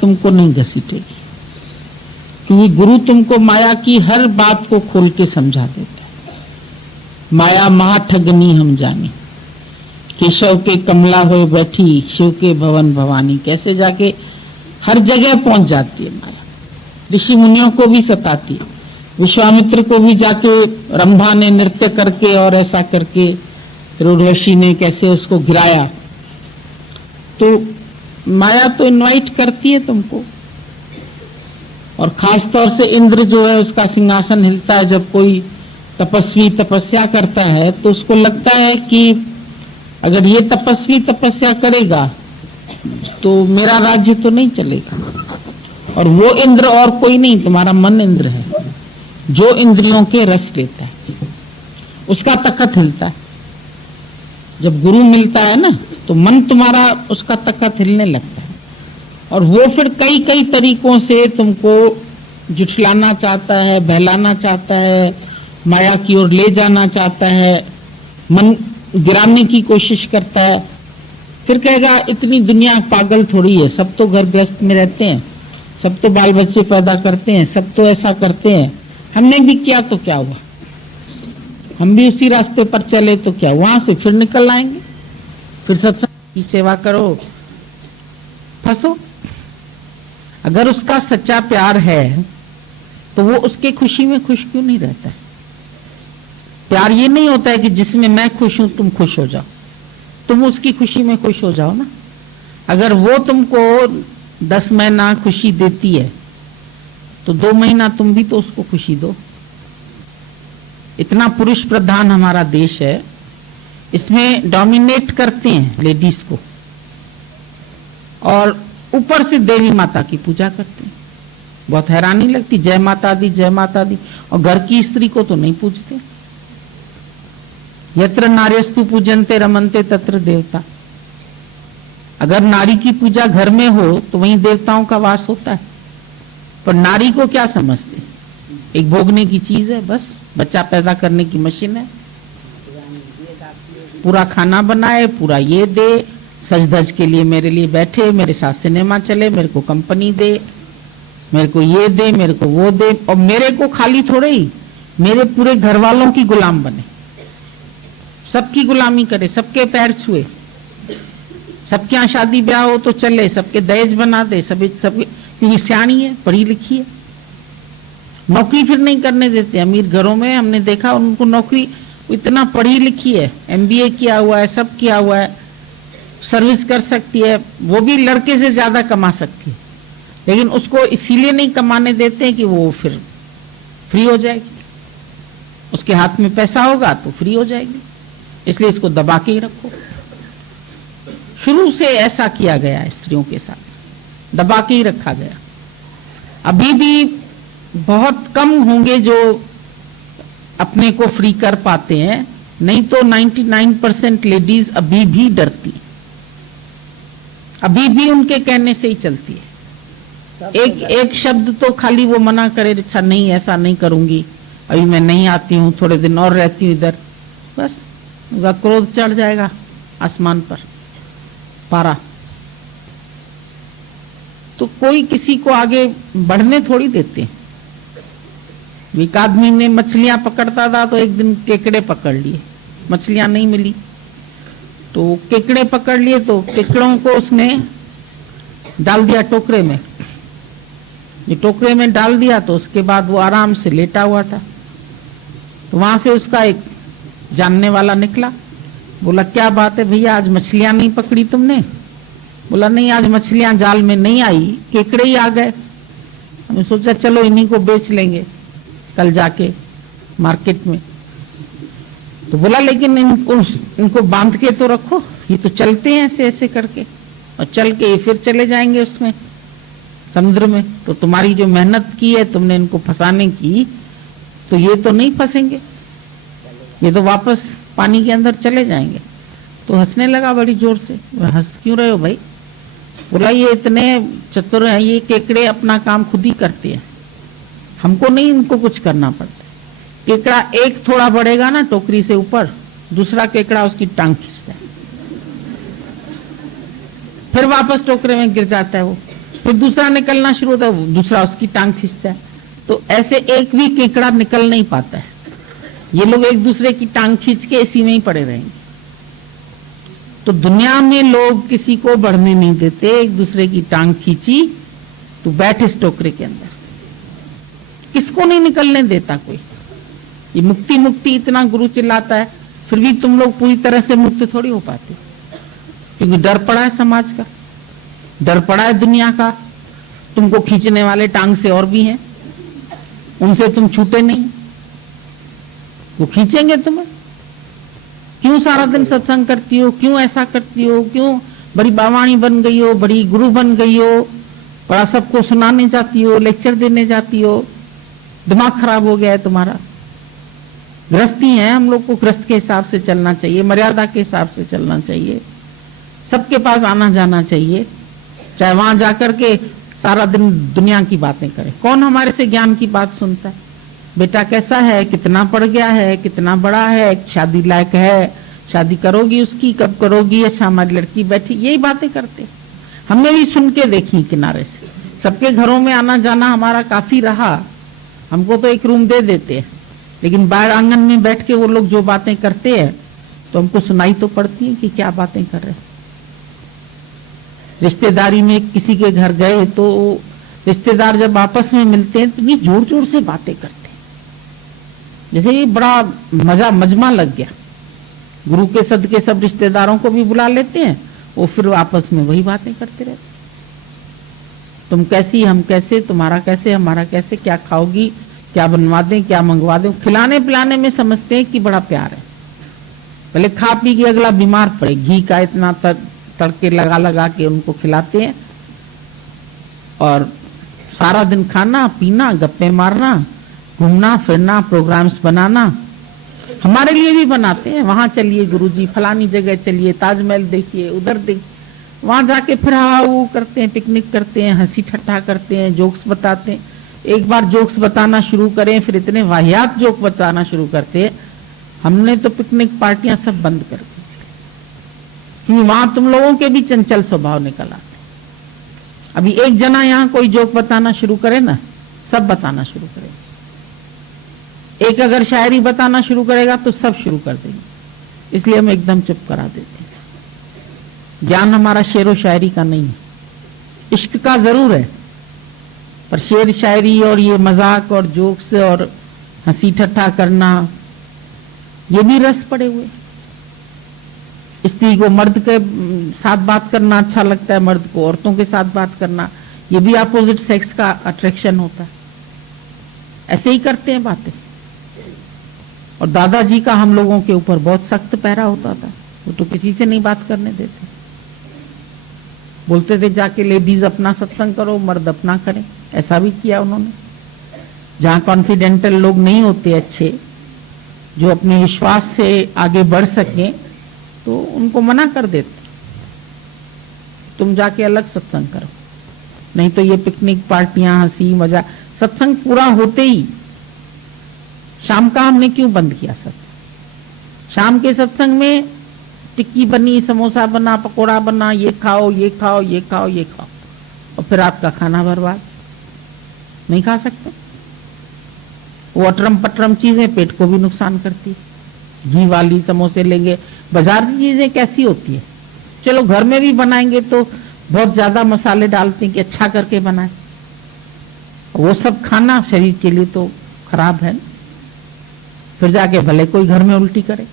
तुमको नहीं घसीटेगी, क्योंकि गुरु तुमको माया की हर बात को खोल के समझा देता है। माया महाठगनी हम जानी, केशव के कमला हुए बैठी, शिव के भवन भवानी। कैसे जाके हर जगह पहुंच जाती है माया। ऋषि मुनियों को भी सताती है। विश्वामित्र को भी जाके रंभा ने नृत्य करके और ऐसा करके उर्वशी ने कैसे उसको गिराया। तो माया तो इनवाइट करती है तुमको। और खास तौर से इंद्र जो है उसका सिंहासन हिलता है जब कोई तपस्वी तपस्या करता है, तो उसको लगता है कि अगर ये तपस्वी तपस्या करेगा तो मेरा राज्य तो नहीं चलेगा। और वो इंद्र और कोई नहीं, तुम्हारा मन इंद्र है जो इंद्रियों के रस लेता है, उसका तखत हिलता है। जब गुरु मिलता है ना तो मन तुम्हारा उसका तखत हिलने लगता है, और वो फिर कई कई तरीकों से तुमको जुठलाना चाहता है, बहलाना चाहता है, माया की ओर ले जाना चाहता है, मन गिराने की कोशिश करता है। फिर कहेगा इतनी दुनिया पागल थोड़ी है, सब तो घर गृहस्थ में रहते हैं, सब तो बाल बच्चे पैदा करते हैं, सब तो ऐसा करते हैं, हमने भी किया तो क्या हुआ, हम भी उसी रास्ते पर चले तो क्या। वहां से फिर निकल आएंगे, फिर सत्संग की सेवा करो, फंसो। अगर उसका सच्चा प्यार है तो वो उसके खुशी में खुश क्यों नहीं रहता है। प्यार ये नहीं होता है कि जिसमें मैं खुश हूं तुम खुश हो जाओ, तुम उसकी खुशी में खुश हो जाओ ना। अगर वो तुमको 10 महीना खुशी देती है तो 2 महीना तुम भी तो उसको खुशी दो। इतना पुरुष प्रधान हमारा देश है, इसमें डोमिनेट करते हैं लेडीज को, और ऊपर से देवी माता की पूजा करते हैं। बहुत हैरानी लगती, जय माता दी जय माता दी, और घर की स्त्री को तो नहीं पूजते। यत्र नार्यस्तु पूजन्ते रमन्ते तत्र देवता। अगर नारी की पूजा घर में हो तो वहीं देवताओं का वास होता है। पर नारी को क्या समझते, एक भोगने की चीज है, बस बच्चा पैदा करने की मशीन है। पूरा खाना बनाए, पूरा ये दे, सज धज के लिए मेरे लिए बैठे, मेरे साथ सिनेमा चले, मेरे को कंपनी दे, मेरे को ये दे, मेरे को वो दे। और मेरे को खाली थोड़े ही, मेरे पूरे घर वालों की गुलाम बने, सबकी गुलामी करे, सबके पैर छुए, सबके यहाँ शादी ब्याह हो तो चले, सबके दहेज बना दे, सबके, क्योंकि सियाणी है, पढ़ी लिखी है। नौकरी फिर नहीं करने देते। अमीर घरों में हमने देखा उनको नौकरी, इतना पढ़ी लिखी है, MBA किया हुआ है, सब किया हुआ है, सर्विस कर सकती है, वो भी लड़के से ज्यादा कमा सकती है, लेकिन उसको इसीलिए नहीं कमाने देते हैं कि वो फिर फ्री हो जाएगी, उसके हाथ में पैसा होगा तो फ्री हो जाएगी, इसलिए इसको दबा के ही रखो। शुरू से ऐसा किया गया स्त्रियों के साथ, दबा के ही रखा गया। अभी भी बहुत कम होंगे जो अपने को फ्री कर पाते हैं, नहीं तो 99% लेडीज अभी भी डरती, अभी भी उनके कहने से ही चलती है। एक शब्द तो खाली वो मना करे, अच्छा नहीं ऐसा नहीं करूंगी, अभी मैं नहीं आती हूँ, थोड़े दिन और रहती हूँ इधर, बस उनका क्रोध चढ़ जाएगा आसमान पर पारा। तो कोई किसी को आगे बढ़ने थोड़ी देते। एक आदमी ने मछलियां पकड़ता था तो एक दिन केकड़े पकड़ लिए, मछलियां नहीं मिली तो केकड़े पकड़ लिए, तो केकड़ों को उसने डाल दिया टोकरे में। ये टोकरे में डाल दिया तो उसके बाद वो आराम से लेटा हुआ था, तो वहां से उसका एक जानने वाला निकला, बोला क्या बात है भैया, आज मछलियां नहीं पकड़ी तुमने? बोला नहीं, आज मछलियां जाल में नहीं आई, केकड़े ही आ गए। हमने सोचा चलो इन्हीं को बेच लेंगे कल जाके मार्केट में। तो बोला लेकिन इनको बांध के तो रखो, ये तो चलते हैं ऐसे ऐसे करके, और चल के फिर चले जाएंगे उसमें समुद्र में, तो तुम्हारी जो मेहनत की है तुमने इनको फंसाने की, तो ये तो नहीं फंसेंगे, ये तो वापस पानी के अंदर चले जाएंगे। तो हंसने लगा बड़ी जोर से। हंस क्यों रहे हो भाई? बोला ये इतने चतुर हैं, ये केकड़े अपना काम खुद ही करते हैं, हमको नहीं इनको कुछ करना पड़ता। केकड़ा एक थोड़ा बढ़ेगा ना टोकरी से ऊपर, दूसरा केकड़ा उसकी टांग खींचता है, फिर वापस टोकरे में गिर जाता है वो, फिर दूसरा निकलना शुरू होता है, दूसरा उसकी टांग खींचता है। तो ऐसे एक भी केकड़ा निकल नहीं पाता है। ये लोग एक दूसरे की टांग खींच के इसी में ही पड़े रहेंगे। तो दुनिया में लोग किसी को बढ़ने नहीं देते। एक दूसरे की टांग खींची तो बैठ इस टोकरे के अंदर, किसको नहीं निकलने देता कोई। ये मुक्ति मुक्ति इतना गुरु चिल्लाता है, फिर भी तुम लोग पूरी तरह से मुक्त थोड़ी हो पाते, क्योंकि डर पड़ा है समाज का, डर पड़ा है दुनिया का। तुमको खींचने वाले टांग से और भी हैं, उनसे तुम छूटे नहीं, वो खींचेंगे तुम्हें। क्यों सारा दिन सत्संग करती हो, क्यों ऐसा करती हो, क्यों बड़ी बावाणी बन गई हो, बड़ी गुरु बन गई हो, बड़ा सबको सुनाने जाती हो, लेक्चर देने जाती हो, दिमाग खराब हो गया है तुम्हारा। गृहस्थी है, हम लोग को गृहस्थ के हिसाब से चलना चाहिए, मर्यादा के हिसाब से चलना चाहिए, सबके पास आना जाना चाहिए, चाहे वहां जाकर के सारा दिन दुनिया की बातें करे। कौन हमारे से ज्ञान की बात सुनता है? बेटा कैसा है, कितना पढ़ गया है, कितना बड़ा है, शादी लायक है, शादी करोगी उसकी, कब करोगी, अच्छा हमारी लड़की बैठी, यही बातें करते। हमने भी सुन के देखी किनारे से। सबके घरों में आना जाना हमारा काफी रहा, हमको तो एक रूम दे देते हैं, लेकिन बाहर आंगन में बैठ के वो लोग जो बातें करते हैं तो हमको सुनाई तो पड़ती है कि क्या बातें कर रहे हैं। रिश्तेदारी में किसी के घर गए तो रिश्तेदार जब आपस में मिलते हैं तो ये जोर जोर से बातें करते हैं, जैसे ये बड़ा मजमा लग गया। गुरु के सदके सब रिश्तेदारों को भी बुला लेते हैं, वो फिर आपस में वही बातें करते रहते। तुम कैसी, हम कैसे, तुम्हारा कैसे, हमारा कैसे, क्या खाओगी, क्या बनवा दें, क्या मंगवा दें। खिलाने पिलाने में समझते हैं कि बड़ा प्यार है, पहले खा पी के अगला बीमार पड़े। घी का इतना तड़के लगा लगा के उनको खिलाते हैं, और सारा दिन खाना पीना, गप्पे मारना, घूमना फिरना, प्रोग्राम्स बनाना। हमारे लिए भी बनाते हैं, वहां चलिए गुरुजी, फलानी जगह चलिए, ताजमहल देखिए, उधर देखिए। वहां जाके फिर वो करते हैं, पिकनिक करते हैं, हंसी ठट्ठा करते हैं, जोक्स बताते हैं। एक बार जोक्स बताना शुरू करें फिर इतने वाहियात जोक बताना शुरू करते हैं, हमने तो पिकनिक पार्टियां सब बंद कर दी, क्योंकि वहां तुम लोगों के भी चंचल स्वभाव निकल आते। अभी एक जना यहाँ कोई जोक बताना शुरू करे ना, सब बताना शुरू करेगा। एक अगर शायरी बताना शुरू करेगा तो सब शुरू कर देंगे, इसलिए हम एकदम चुप करा देते हैं। ज्ञान हमारा शेर व शायरी का नहीं है, इश्क का जरूर है, पर शेर शायरी और ये मजाक और जोक्स और हंसी ठट्ठा करना, ये भी रस पड़े हुए। स्त्री को मर्द के साथ बात करना अच्छा लगता है, मर्द को औरतों के साथ बात करना, ये भी अपोजिट सेक्स का अट्रैक्शन होता है। ऐसे ही करते हैं बातें। और दादाजी का हम लोगों के ऊपर बहुत सख्त पहरा होता था, वो तो किसी से नहीं बात करने देते, बोलते थे जाके लेडीज अपना सत्संग करो, मर्द अपना करें। ऐसा भी किया उन्होंने। जहां कॉन्फिडेंटल लोग नहीं होते अच्छे, जो अपने विश्वास से आगे बढ़ सकें, तो उनको मना कर देते, तुम जाके अलग सत्संग करो, नहीं तो ये पिकनिक पार्टियां, हंसी मजा। सत्संग पूरा होते ही शाम का हमने क्यों बंद किया सत्संग? शाम के सत्संग में टिक्की बनी, समोसा बना, पकोड़ा बना, ये खाओ ये खाओ ये खाओ ये खाओ, और फिर आपका खाना बर्बाद। नहीं खा सकते, वो अटरम पटरम चीजें पेट को भी नुकसान करती है। घी वाली समोसे लेंगे, बाजार की चीजें कैसी होती है, चलो घर में भी बनाएंगे तो बहुत ज्यादा मसाले डालते हैं कि अच्छा करके बनाए, वो सब खाना शरीर के लिए तो खराब है। फिर जाके भले कोई घर में उल्टी करे,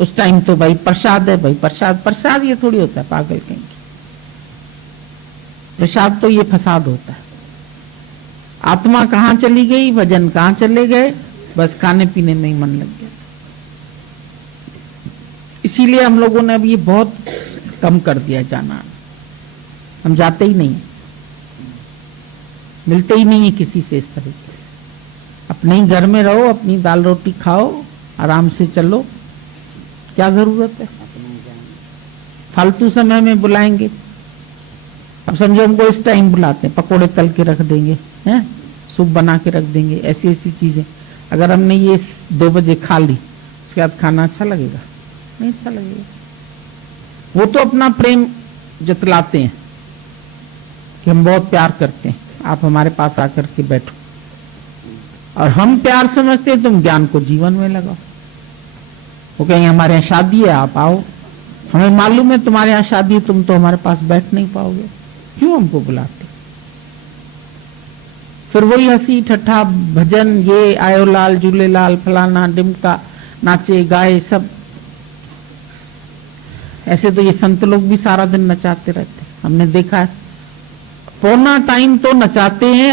उस टाइम तो भाई प्रसाद है, भाई प्रसाद। प्रसाद ये थोड़ी होता है, पागल कहेंगे, प्रसाद तो ये फसाद होता है। आत्मा कहां चली गई, भजन कहां चले गए, बस खाने पीने में ही मन लग गया। इसीलिए हम लोगों ने अब ये बहुत कम कर दिया जाना, हम जाते ही नहीं, मिलते ही नहीं है किसी से इस तरह। अपने ही घर में रहो, अपनी दाल रोटी खाओ, आराम से चलो, क्या जरूरत है फालतू समय में बुलाएंगे। अब समझो हमको इस टाइम बुलाते हैं, पकोड़े तल के रख देंगे, हैं, सूप बना के रख देंगे, ऐसी ऐसी चीजें। अगर हमने ये 2 बजे खा ली, उसके बाद खाना अच्छा लगेगा? नहीं अच्छा लगेगा। वो तो अपना प्रेम जतलाते हैं, कि हम बहुत प्यार करते हैं, आप हमारे पास आकर के बैठो, और हम प्यार समझते हैं, तुम ज्ञान को जीवन में लगाओ। वो कहेंगे हमारे यहाँ शादी है, आप आओ, हमें मालूम है तुम्हारे यहाँ शादी है, तुम तो हमारे पास बैठ नहीं पाओगे, क्यों हमको बुलाते? फिर वही हंसी ठट्ठा भजन, ये आयो लाल झूलेलाल फलाना डिमका, नाचे गाए सब। ऐसे तो ये संत लोग भी सारा दिन नचाते रहते, हमने देखा है, पौना टाइम तो नचाते हैं